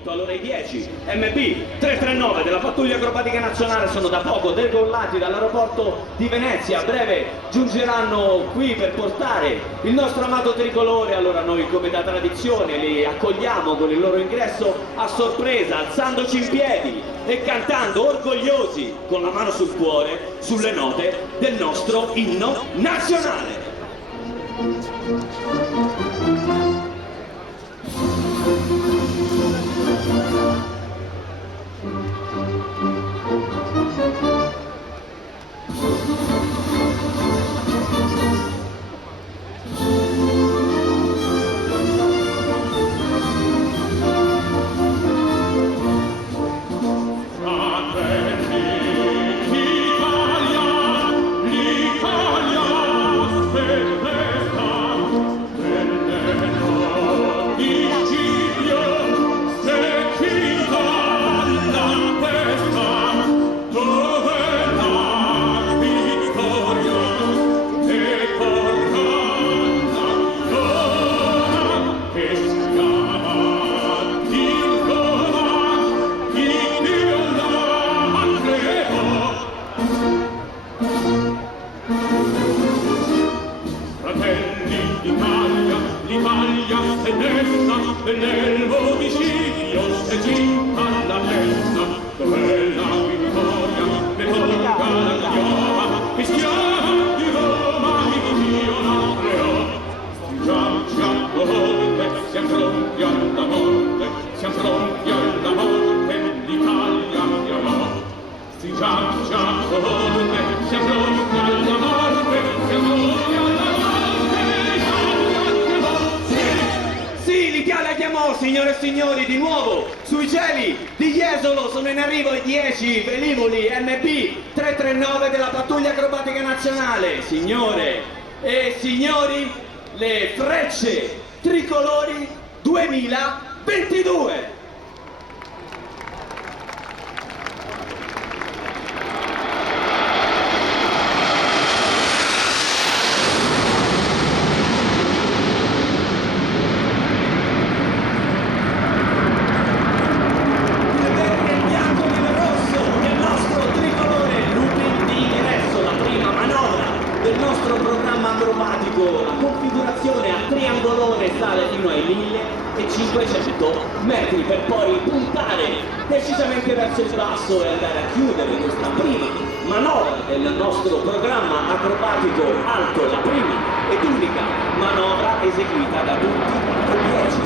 8, allora i 10 MB 339 della pattuglia acrobatica nazionale sono da poco decollati dall'aeroporto di Venezia, a breve giungeranno qui per portare il nostro amato tricolore. Allora noi, come da tradizione, li accogliamo con il loro ingresso a sorpresa, alzandoci in piedi e cantando orgogliosi con la mano sul cuore sulle note del nostro inno nazionale. Nel omicidio se cinta la testa, dove la vittoria ne tolga la chioma, cristiana di Roma Dio la creò. Stringiamoci a volte, siamo pronti alla morte, siamo pronti alla morte, l'Italia chiamò. Stringiamoci a volte, siamo pronti alla morte, siamo pronti alla morte. L'Italia chiamò, signore e signori, di nuovo sui cieli di Jesolo sono in arrivo i 10 velivoli MB 339 della pattuglia acrobatica nazionale. Signore e signori, le frecce tricolori 2022. La configurazione a triangolone sale fino ai 1500 metri per poi puntare decisamente verso il basso e andare a chiudere questa prima manovra del nostro programma acrobatico alto, la prima ed unica manovra eseguita da tutti i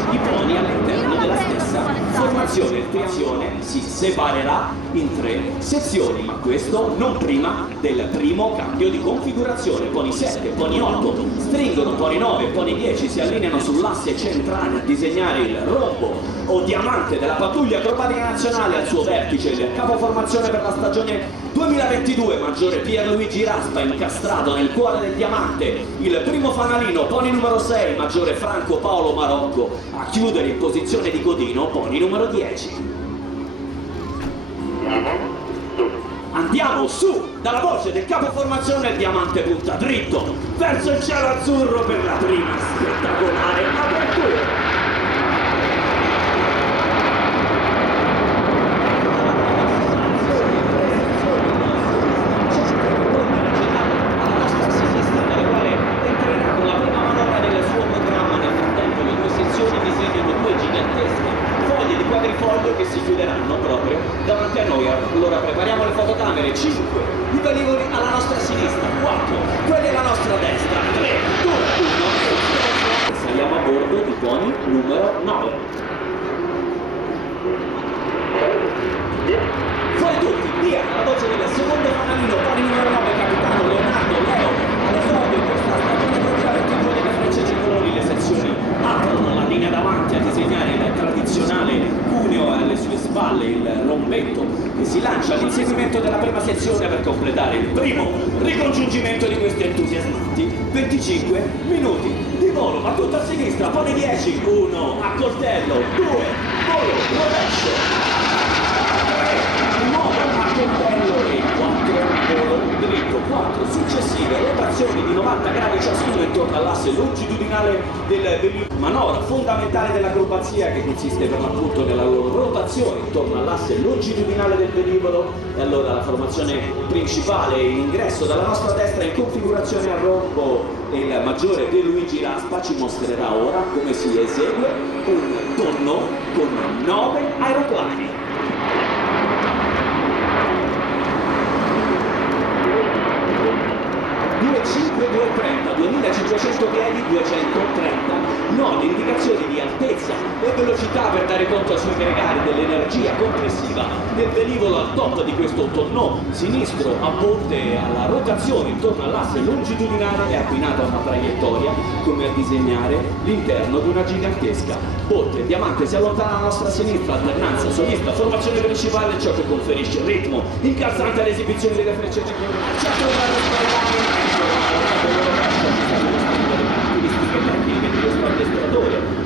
10 iponi all'interno della stessa formazione. Il triangolone si separerà in 3 sezioni, ma questo non prima del primo cambio di configurazione. Poni 7, poni 8 stringono, poni 9, poni 10 si allineano sull'asse centrale a disegnare il rombo o diamante della pattuglia acrobatica nazionale. Al suo vertice il capoformazione per la stagione 2022, maggiore Pierluigi Raspa, incastrato nel cuore del diamante. Il primo fanalino, poni numero 6, maggiore Franco Paolo Marocco, a chiudere in posizione di godino, poni numero 10. Andiamo su, dalla voce del capoformazione il diamante punta dritto verso il cielo azzurro per la prima spettacolare apertura. Che si chiuderanno proprio davanti a noi. Allora prepariamo le fotocamere. 5 i velivoli alla nostra sinistra, 4 quelli alla nostra destra, 3, 2, 1 e saliamo a bordo di poni numero 9. Fuori tutti, via alla voce del secondo fanalino, poni numero 9, capitano Leonardo Leo all'esordio in questa stagione 2022 delle frecce tricolori. Le sezioni aprono la linea davanti a disegnare il tradizionale cuneo e alle sue spalle il rombetto che si lancia all'inseguimento della prima sezione per completare il primo ricongiungimento di questi entusiasmanti 25 minuti di volo. Ma tutto a sinistra, pone 10, 1 a coltello, 2 volo rovescio, 3 di nuovo a coltello e 4 volo dritto. 4 successive rotazioni di 90 gradi ciascuno intorno all'asse longitudinale del velivolo. Manovra fondamentale dell'acrobazione acrobazia che consiste per l'appunto nella loro rotazione intorno all'asse longitudinale del velivolo. E allora la formazione principale in ingresso dalla nostra destra in configurazione a rombo, e il maggiore De Luigi Raspa ci mostrerà ora come si esegue un tonno con 9 aeroplani. 2.5-2.30, 2.500 piedi, 230 nodi, indicazioni di altezza e velocità per dare conto ai suoi gregari dell'energia complessiva del velivolo al top di questo tonneau sinistro a ponte alla rotazione intorno all'asse longitudinale è abbinata a una traiettoria come a disegnare l'interno di una gigantesca botte. Il diamante si allontana alla nostra sinistra, alternanza solista, formazione principale, ciò che conferisce il ritmo incalzante alle esibizioni delle frecce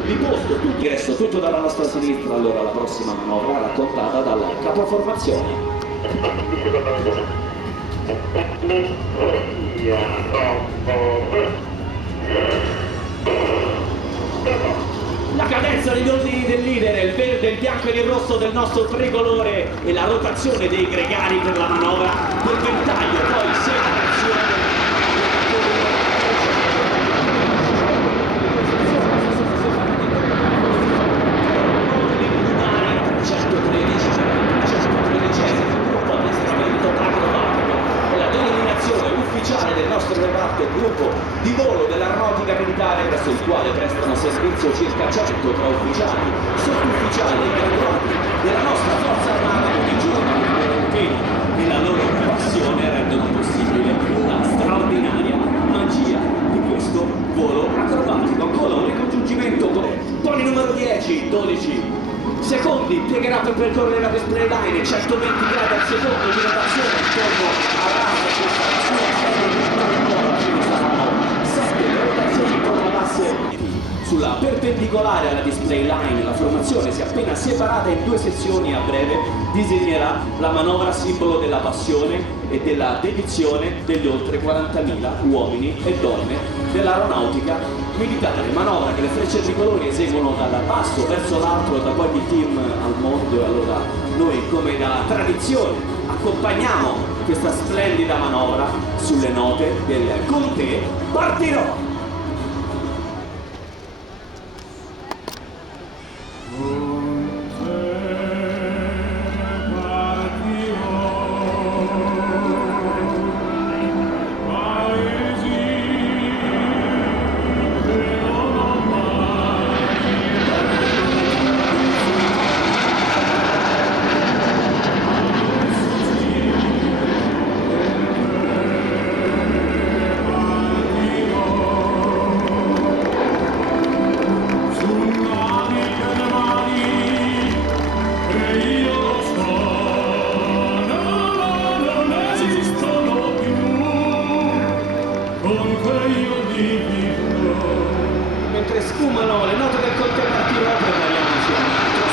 riposto tutti, resto tutto dalla nostra sinistra. Allora la prossima manovra raccontata dal capoformazione. La cadenza degli ordini del leader, il verde, il bianco e il rosso del nostro tricolore e la rotazione dei gregari per la manovra del ventaglio, poi separazione. 113 gruppo addestramento acrobatico e la denominazione ufficiale del nostro reparto gruppo di volo dell'aeronautica militare, presso il quale prestano servizio circa 100 tra ufficiali, sottufficiali e graduati della nostra forza armata con i giovani che nella loro passione rendono possibile la straordinaria magia di questo volo acrobatico. Ancora un ricongiungimento con pony numero 10, 12 secondi, piegherà per percorrere la display line, 120 gradi al secondo di rotazione intorno all'asse, questa è la sua serie, saranno 7 rotazioni intorno all'asse. Sulla perpendicolare alla display line la formazione si è appena separata in due sezioni, a breve disegnerà la manovra simbolo della passione e della dedizione degli oltre 40.000 uomini e donne dell'aeronautica militare. Manovra che le frecce tricolori eseguono dal basso verso l'alto da qualche team al mondo, e allora noi come da tradizione accompagniamo questa splendida manovra sulle note del Con te partirò! Mentre sfumano le note del Con te partirò, prepariamoci a un altro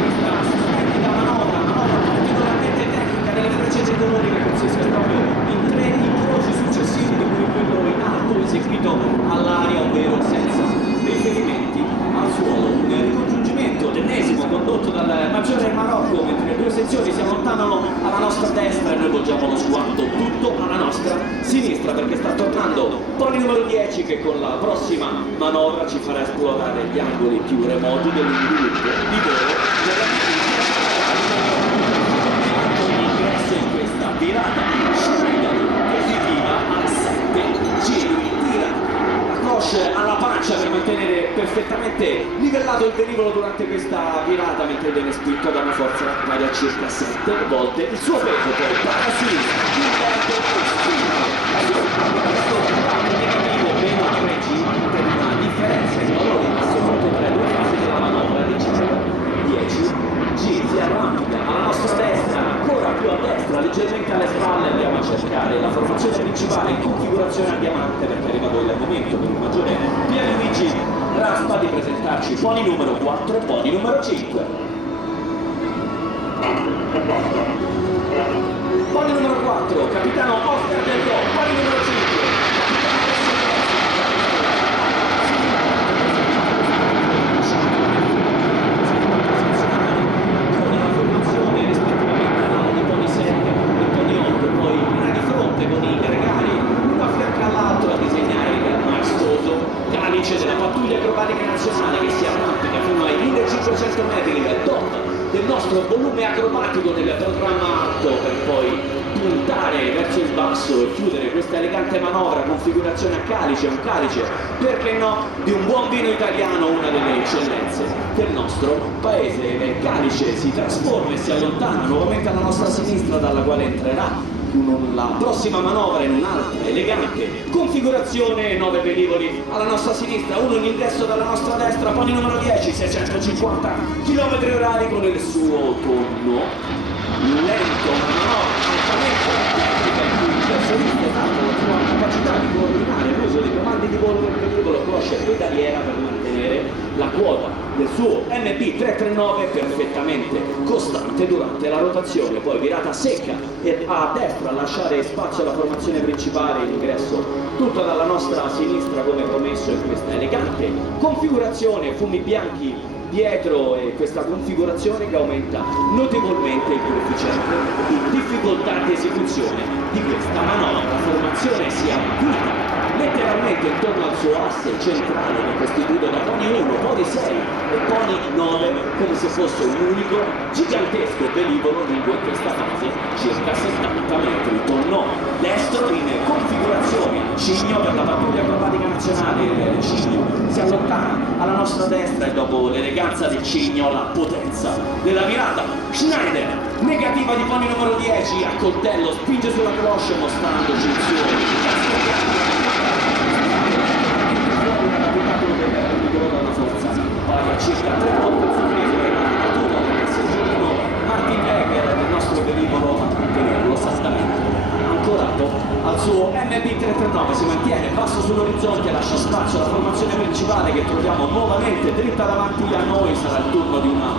questa splendida manovra particolarmente tecnica delle frecce tricolori, che consiste proprio in 3 incroci successivi, di cui quello in alto eseguito all'aria, ovvero senza riferimenti al suolo. Un ricongiungimento ennesimo condotto dal maggiore Marocco, mentre le due sezioni si allontanano alla nostra destra e noi volgiamo lo sguardo tutto alla nostra sinistra, perché sta tornando pony numero 10 che con la prossima manovra ci farà esplorare gli angoli più remoti dell'indirizzo di volo dell'ingresso in questa virata scurida positiva a 7 giri. Alla pancia per mantenere perfettamente livellato il velivolo durante questa virata, mentre viene spinto da una forza pari a circa 7 volte il suo peso. Poi para sinistra, inverte e spinge. Negativo meno 3 G per una differenza di valori assoluto tra le due fasi della manovra di circa 10 G. Si arrampica alla nostra destra, ancora più a destra, leggermente alle spalle. Andiamo a cercare la formazione principale in configurazione a diamante, perché è arrivato il momento per il maggiore Pierluigi Raspa di presentarci pony numero 4 e pony numero 5. Pony numero 4, capitano Oscar Del Do, pony numero 5, capitano calice della pattuglia acrobatica nazionale che si arrampica fino ai 1500 metri dal top del nostro volume acrobatico del programma alto per poi puntare verso il basso e chiudere questa elegante manovra, configurazione a calice, un calice, perché no, di un buon vino italiano, una delle eccellenze del nostro paese. Il calice si trasforma e si allontana nuovamente alla nostra sinistra, dalla quale entrerà la prossima manovra in un'altra elegante configurazione, 9 velivoli alla nostra sinistra, uno in ingresso dalla nostra destra, pony numero 10, 650 km/h con il suo tonno lento, ma no, altamente tecnica, in cui il solista esatto la sua capacità di coordinare l'uso dei comandi di volo del velivolo, cloche e pedaliera per mantenere la quota del suo MB339 perfettamente costante durante la rotazione, poi virata secca e a destra a lasciare spazio alla formazione principale in ingresso tutta dalla nostra sinistra come promesso in questa elegante configurazione, fumi bianchi dietro questa configurazione che aumenta notevolmente il coefficiente di difficoltà di esecuzione di questa manovra. La formazione si avvita letteralmente intorno al suo asse centrale che è costituito da pony 1, pony 6 e pony 9 come se fosse un unico gigantesco velivolo lungo in questa fase circa 70 metri. Tonno destro in configurazione cigno per la pattuglia acrobatica nazionale, il cigno si allontana alla nostra destra e dopo l'eleganza del cigno la potenza della virata Schneider negativa di pony numero 10 a coltello spinge sulla cloche mostrandoci il suo pari a circa 3 volte il suo Martin Egger del nostro velivolo a mantenerlo saldamente ancorato al suo MB339, si mantiene basso sull'orizzonte, lascia spazio alla formazione principale che troviamo nuovamente dritta davanti a noi. Sarà il turno di una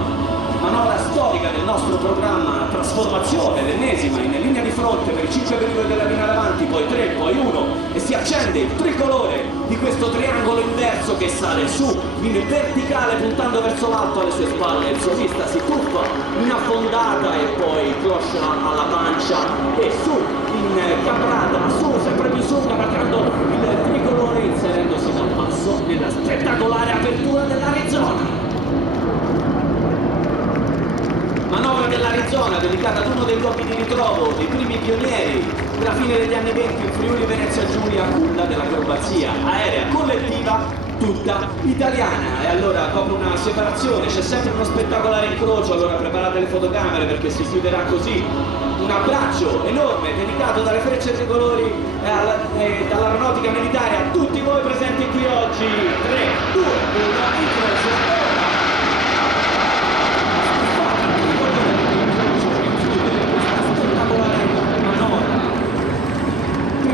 manovra storica del nostro programma, trasformazione, l'ennesima in linea di fronte per i 5 velivoli della linea davanti, poi 3, poi 1 e si accende il tricolore di questo triangolo inverso che sale su in verticale puntando verso l'alto alle sue spalle. Il solista si tuffa in affondata e poi cloche alla pancia e su in caprata, su sempre più su cavalcando il tricolore inserendosi dal basso nella spettacolare apertura dell'Arizona. Manovra dell'Arizona dedicata ad uno dei luoghi di ritrovo dei primi pionieri della fine degli anni 20 in Friuli Venezia Giulia, culla dell'acrobazia aerea collettiva tutta italiana. E allora dopo una separazione c'è sempre uno spettacolare incrocio, allora preparate le fotocamere perché si chiuderà così un abbraccio enorme dedicato dalle frecce tricolori dall'aeronautica militare a tutti voi presenti qui oggi. 3, 2, 1, incrocio.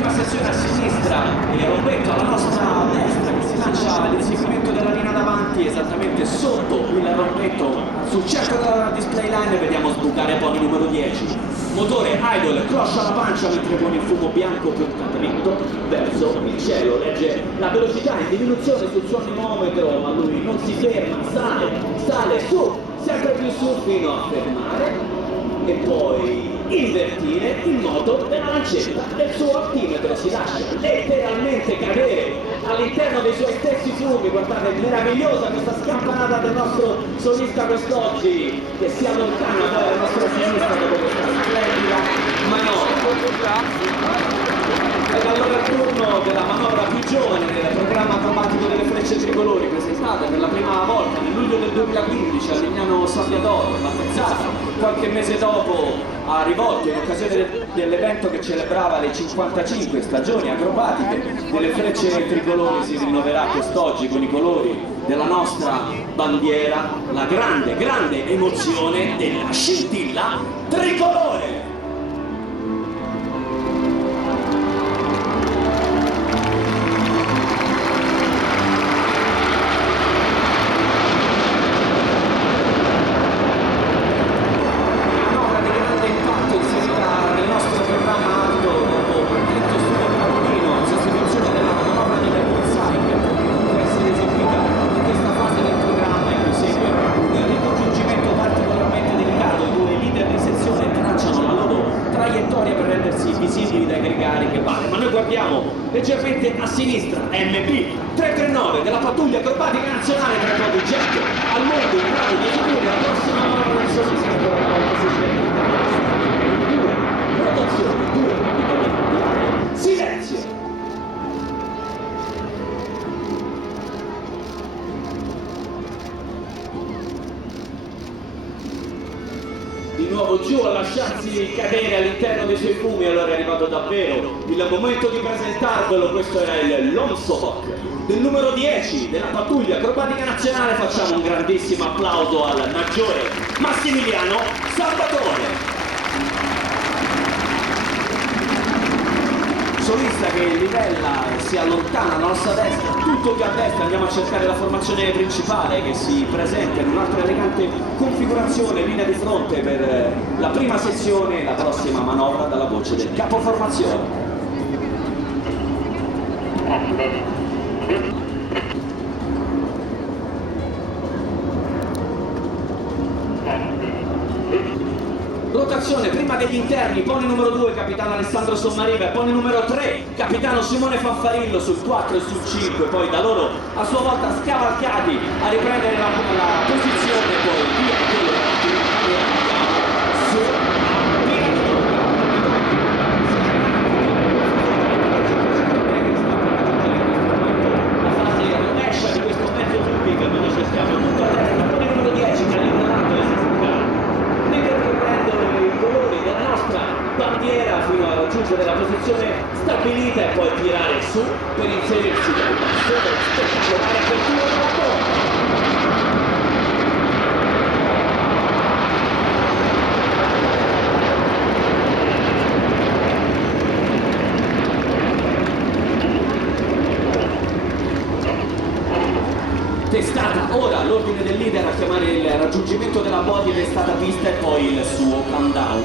Sezione a sinistra e rompetto alla nostra destra che si lancia all'inseguimento della linea davanti, esattamente sotto il rompetto sul centro della display line vediamo sbucare pony numero 10, motore idle, cloche alla pancia mentre con il fumo bianco punta dritto verso il cielo, legge la velocità in diminuzione sul suo anemometro ma lui non si ferma, sale su, sempre più su fino a fermare e poi invertire il moto della lancetta del suo altimetro, si lascia letteralmente cadere all'interno dei suoi stessi fumi. Guardate, meravigliosa questa scampanata del nostro solista quest'oggi che si allontana poi alla nostra sinistra dopo questa splendida manovra. Ed allora il turno della manovra più giovane del programma acrobatico delle frecce tricolori, presentata per la prima volta nel luglio del 2015 a Lignano Sabbiadoro, battezzata qualche mese dopo a Rivolto in occasione dell'evento che celebrava le 55 stagioni acrobatiche delle frecce tricolori. Si rinnoverà quest'oggi con i colori della nostra bandiera, la grande emozione della scintilla tricolore. Particolarmente delicato, i due leader di sezione tracciano la loro 339 della pattuglia acrobatica nazionale tra i podi getto al mondo in grado di eseguire la prossima manovra del sorriso ancora una volta si scende rotazione 2 silenzio. Di nuovo giù a lasciarsi cadere all'interno dei suoi fumi, allora è arrivato davvero il momento di presentarvelo. Questo era il Lomsovok del numero 10 della pattuglia acrobatica nazionale. Facciamo un grandissimo applauso al maggiore Massimiliano Salvatore, solista che livella e si allontana alla nostra destra, tutto più a destra. Andiamo a cercare la formazione principale che si presenta in un'altra elegante configurazione, linea di fronte per la prima sezione, la prossima manovra dalla voce del capoformazione. Rotazione prima degli interni, pony numero 2 capitano Alessandro Sommariva, pony numero 3 capitano Simone Fanfarillo sul 4 e sul 5, poi da loro a sua volta scavalcati a riprendere la posizione, poi via quello su la fase rovescia di questo mezzo looping dove ci stiamo tutto a destra, pony numero 10 che ha liberato le i colori della nostra bandiera fino a raggiungere la posizione stabilita e poi tirare su per inserirsi dal basso per spettacolare apertura della porta. Testata, ora l'ordine del leader a chiamare il raggiungimento della body, testata pista e poi il suo countdown,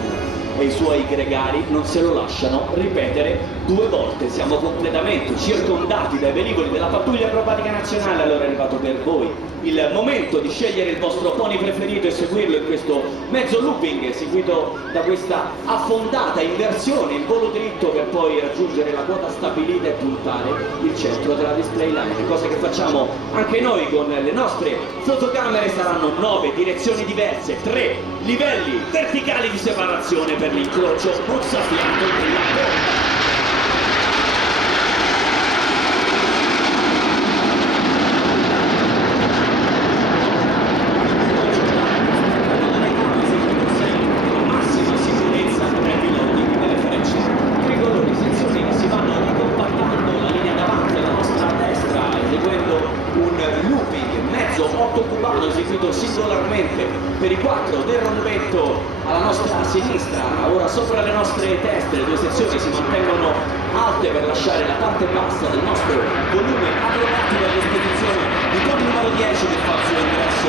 e i suoi gregari non se lo lasciano ripetere 2 volte. Siamo completamente circondati dai velivoli della pattuglia acrobatica nazionale. Allora è arrivato per voi il momento di scegliere il vostro pony preferito e seguirlo in questo mezzo looping seguito da questa affondata inversione in volo dritto per poi raggiungere la quota stabilita e puntare il centro della display line, cosa che facciamo anche noi con le nostre fotocamere. Saranno 9 direzioni diverse, 3 livelli verticali di separazione per l'incrocio mozzafiato della porta. Singolarmente per i 4 del rombetto alla nostra sinistra, ora sopra le nostre teste. Le 2 sezioni si mantengono alte per lasciare la parte bassa del nostro volume acrobatico a disposizione di pony numero 10 che fa il suo ingresso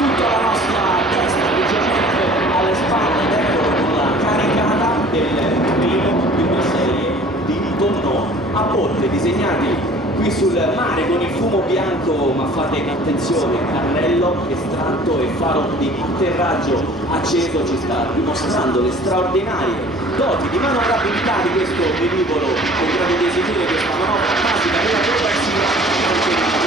tutta la nostra testa leggermente alle spalle, eccolo con la caricata del primo di una serie di tonneau a botte disegnati qui sul mare con il fumo bianco, ma fate attenzione, carrello estratto e faro di atterraggio acceso ci sta dimostrando le straordinarie doti di manovrabilità di questo velivolo in grado di eseguire questa manovra basica della progressiva anche nella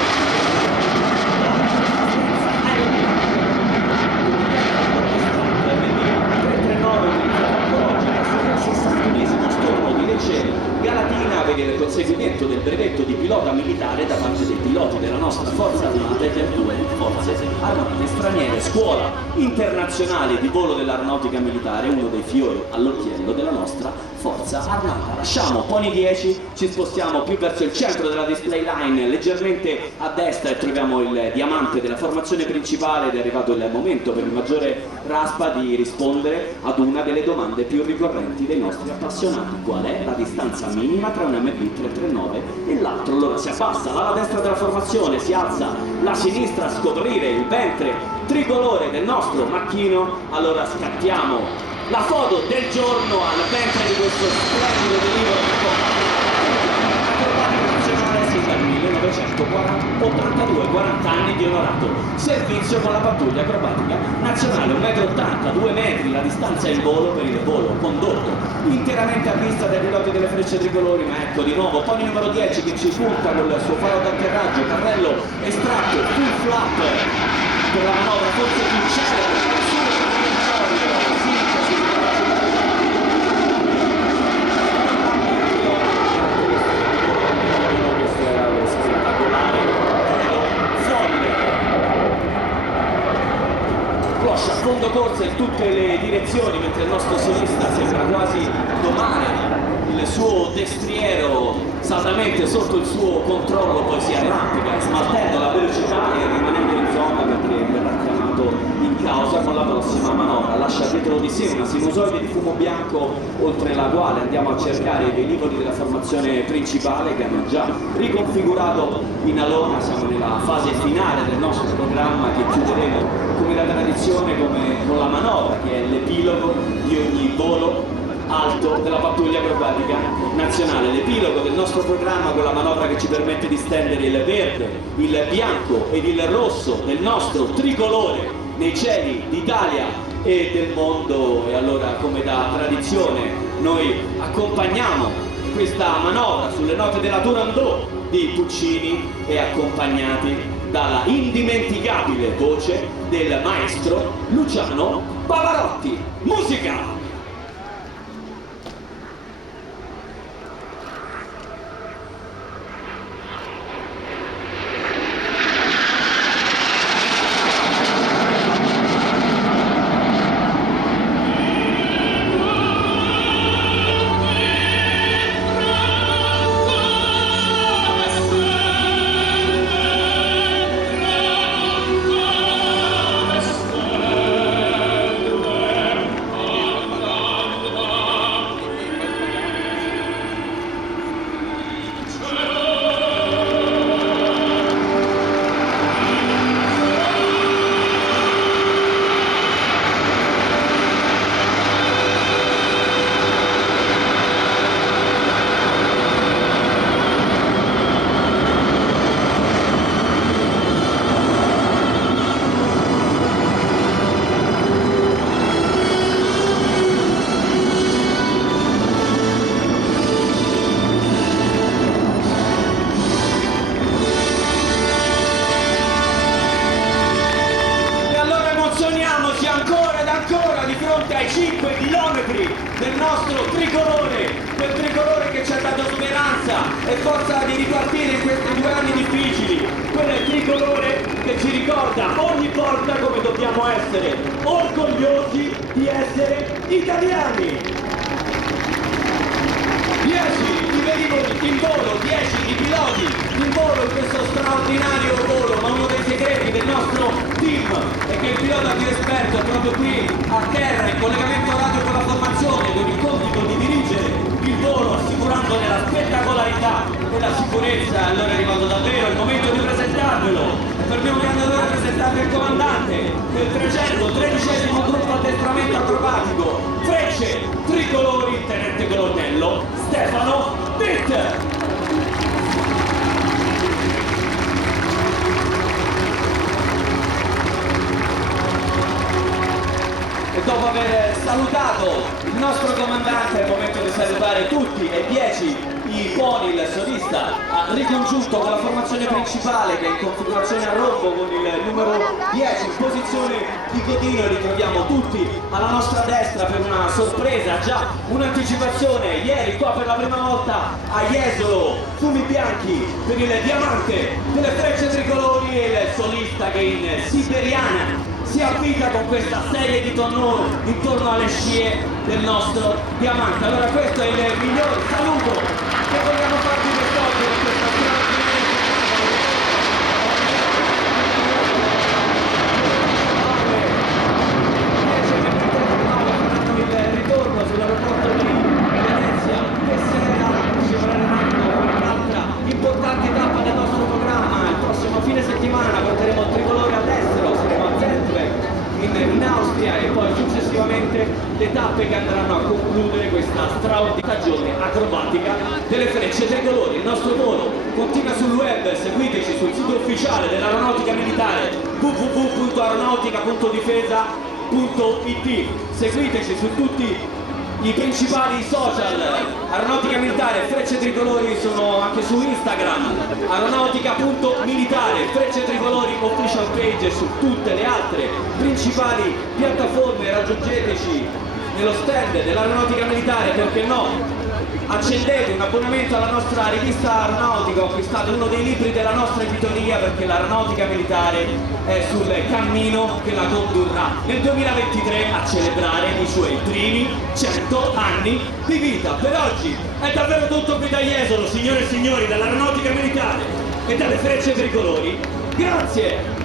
Galatina vede il conseguimento del brevetto di pilota militare da parte dei piloti della nostra forza armata e delle 2 forze armate straniere. Scuola internazionale di volo dell'aeronautica militare, uno dei fiori all'occhiello della nostra forza armata. Lasciamo pony 10, ci spostiamo più verso il centro della display line, leggermente a destra, e troviamo il diamante della formazione principale ed è arrivato il momento per il maggiore Raspa di rispondere ad una delle domande più ricorrenti dei nostri appassionati: qual è la distanza minima tra un MB339 e l'altro? Allora si abbassa l'ala destra della formazione, si alza la sinistra a scoprire il ventre tricolore del nostro macchino. Allora scattiamo la foto del giorno al ventre di questo splendido velivolo acrobatico nazionale sin dal 1900. 1982, 40 anni di onorato servizio con la pattuglia acrobatica nazionale, 1,80 m, 2 metri la distanza in volo per il volo condotto interamente a vista dai piloti delle frecce tricolori, ma ecco di nuovo pony numero 10 che ci punta con il suo faro d'atterraggio, carrello estratto, full flap per la manovra forse più celebre. A fondo corsa in tutte le direzioni mentre il nostro solista sembra quasi domare il suo destriero saldamente sotto il suo controllo, poi si arrampica smaltendo la velocità e rimanendo in zona perché verrà chiamato in causa con la prossima manovra. Lascia dietro di sé una sinusoide di fumo bianco oltre la quale andiamo a cercare i velivoli della formazione principale che hanno già riconfigurato in alona. Siamo nella fase finale del nostro programma che chiuderemo come da tradizione con la manovra che è l'epilogo di ogni volo alto della pattuglia acrobatica nazionale, l'epilogo del nostro programma con la manovra che ci permette di stendere il verde, il bianco ed il rosso del nostro tricolore nei cieli d'Italia e del mondo. E allora, come da tradizione, noi accompagniamo questa manovra sulle note della Turandot di Puccini e accompagnati dalla indimenticabile voce del maestro Luciano Pavarotti. Musica! Di fronte ai 5 chilometri del nostro tricolore, quel tricolore che ci ha dato speranza e forza di ripartire in questi 2 anni difficili, quel tricolore che ci ricorda ogni volta come dobbiamo essere orgogliosi di essere italiani. 10 i velivoli in volo, 10 i piloti in volo in questo straordinario volo, ma uno dei segreti del nostro team è che il pilota più esperto è proprio qui a terra in collegamento radio con la formazione, con il compito di dirigere il volo assicurandone la spettacolarità e la sicurezza. Allora è arrivato davvero il momento di presentarvelo. È per me un grande onore presentare il comandante del 313° gruppo addestramento acrobatico Frecce Tricolori, tenente colonnello Stefano Witt. E dopo aver salutato il nostro comandante è il momento di salutare tutti e 10 i pony. Il solista ha ricongiunto con la formazione principale che è in configurazione a rombo con il numero 10 in posizione di codino. Ritroviamo tutti alla nostra destra per una sorpresa, già un'anticipazione ieri qua per la prima volta a Jesolo, Fumi Bianchi per il diamante delle frecce tricolori e il solista che in siberiana si avvita con questa serie di tonnoni intorno alle scie del nostro diamante. Allora questo è il miglior saluto che vogliamo farvi quest'oggi in questa il ritorno sull'aeroporto di Venezia che sceglieranno un'altra importante tappa del nostro programma. Il prossimo fine settimana porteremo il tricolore all'estero, saremo a Zentberg in Austria e poi successivamente le tappe che andranno a concludere questa straordinaria stagione acrobatica delle frecce tricolori. Il nostro volo continua sul web, seguiteci sul sito ufficiale dell'Aeronautica Militare www.aeronautica.difesa.it, seguiteci su tutti i principali social. Aeronautica Militare, Frecce Tricolori sono anche su Instagram, aeronautica.militare, Frecce Tricolori official page su tutte le altre principali piattaforme. Raggiungeteci nello stand dell'Aeronautica Militare, perché no? Accendete un abbonamento alla nostra rivista aeronautica, acquistate uno dei libri della nostra editoria, perché l'Aeronautica Militare è sul cammino che la condurrà nel 2023 a celebrare i suoi primi 100 anni di vita. Per oggi è davvero tutto qui da Jesolo, signore e signori, dall'Aeronautica Militare e dalle Frecce Tricolori. Grazie!